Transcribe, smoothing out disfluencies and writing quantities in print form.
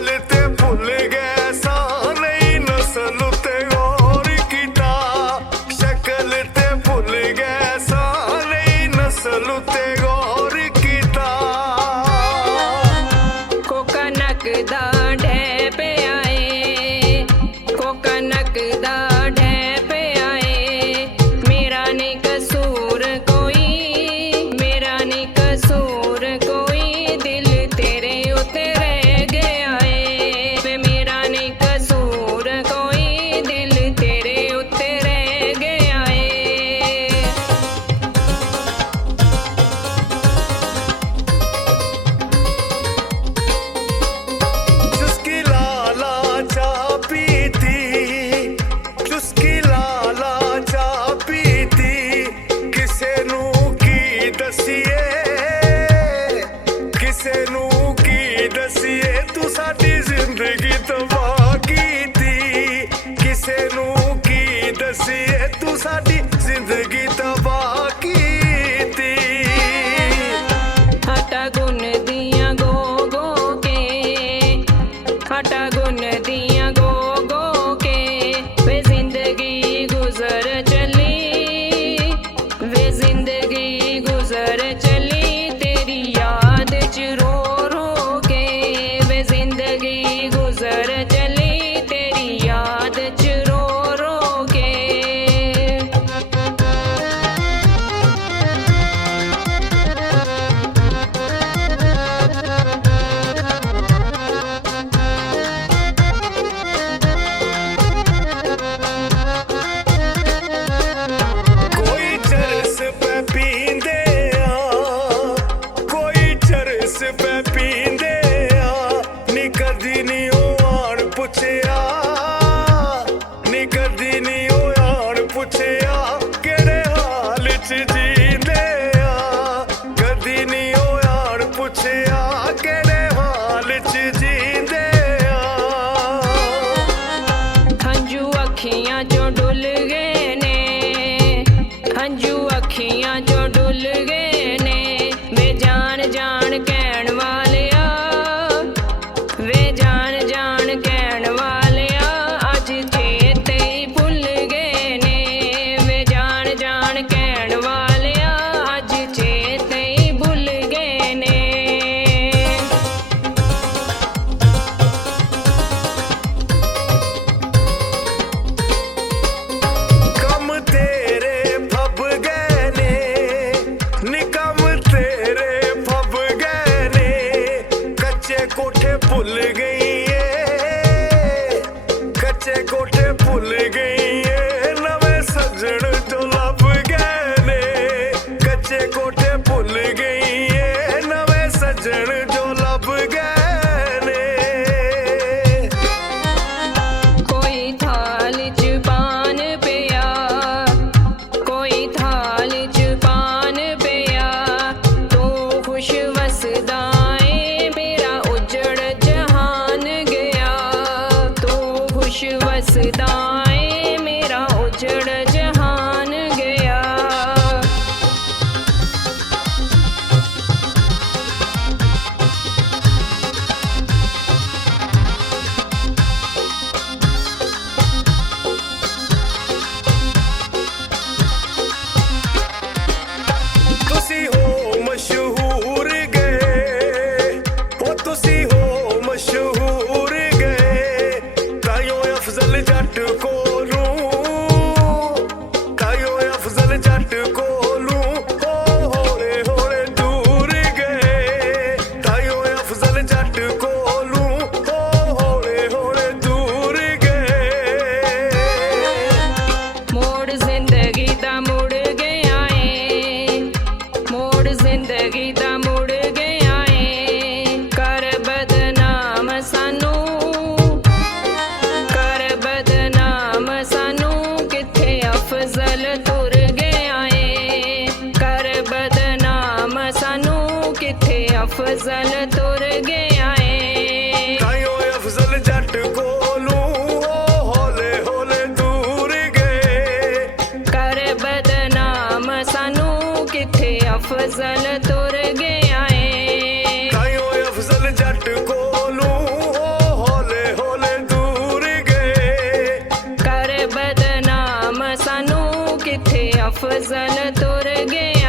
शक्ल ते भुल गए सा नहीं नस्ल ते गौर कीता शक्ल ते भुल गए सा नहीं नस्ल ते गौर कीता कोका नकदा ढै पे आए कोका नकदा ढै पे आए मेरा नहीं कसूर कोई मेरा नहीं कसूर कोई दिल तेरे उते रह गया है वे मेरा नहीं कसूर कोई दिल तेरे उते रह गया है जिसकी लाला चाह पी थी जिसकी लाला चाह पी थी किसे नू की दसिए किसे नू की दसिए तू साडी जिंदगी तबाह की थी किसे नू की दसिए तू साडी जिंदगी तबाह की थी हटा गुन दिया गो गो के हटा गुन दिया गो गो के वे जिंदगी गुजर चली वे जिंदगी गुजर चली तेरी याद च रो रो के वे जिंदगी गुजर चली तेरी याद च रो रो के कोई चरस पे पींदे कोई चरस पे पींदे नी कदी नी ओ आण पुछया नी कदी नी ओ आण पुछया केड़े हाल च जींदे कदी नी ओ आण पुछया केड़े हाल च जींदे हंजू अखियां जो डुल गए ने हंजू अखियां जो डुल गए ने वे जान जान कहण वालिया वे जान जान कहण वालिया अज चेते ही भुल गए ने वे जान जान कहण वालिया अज चेते ही भुल गए ने कम तेरे फब गए ने निकम तेरे फब गए ने कच्चे कोठे भुल गई है कच्चे कोठे भुल गई है नवे सजन जो लब गए ने कच्चे कोठे भुल गई है नवे सजन जो लब गए ने कोई थाल च पान पिया कोई थाल च पान पिया तू खुश वसदा है मेरा उजड़ जहान गया तू खुश वसदा है ਬਦਨਾਮ ਸਾਨੂੰ ਕਿੱਥੇ ਅਫਜ਼ਲ ਤੁਰ ਗਏ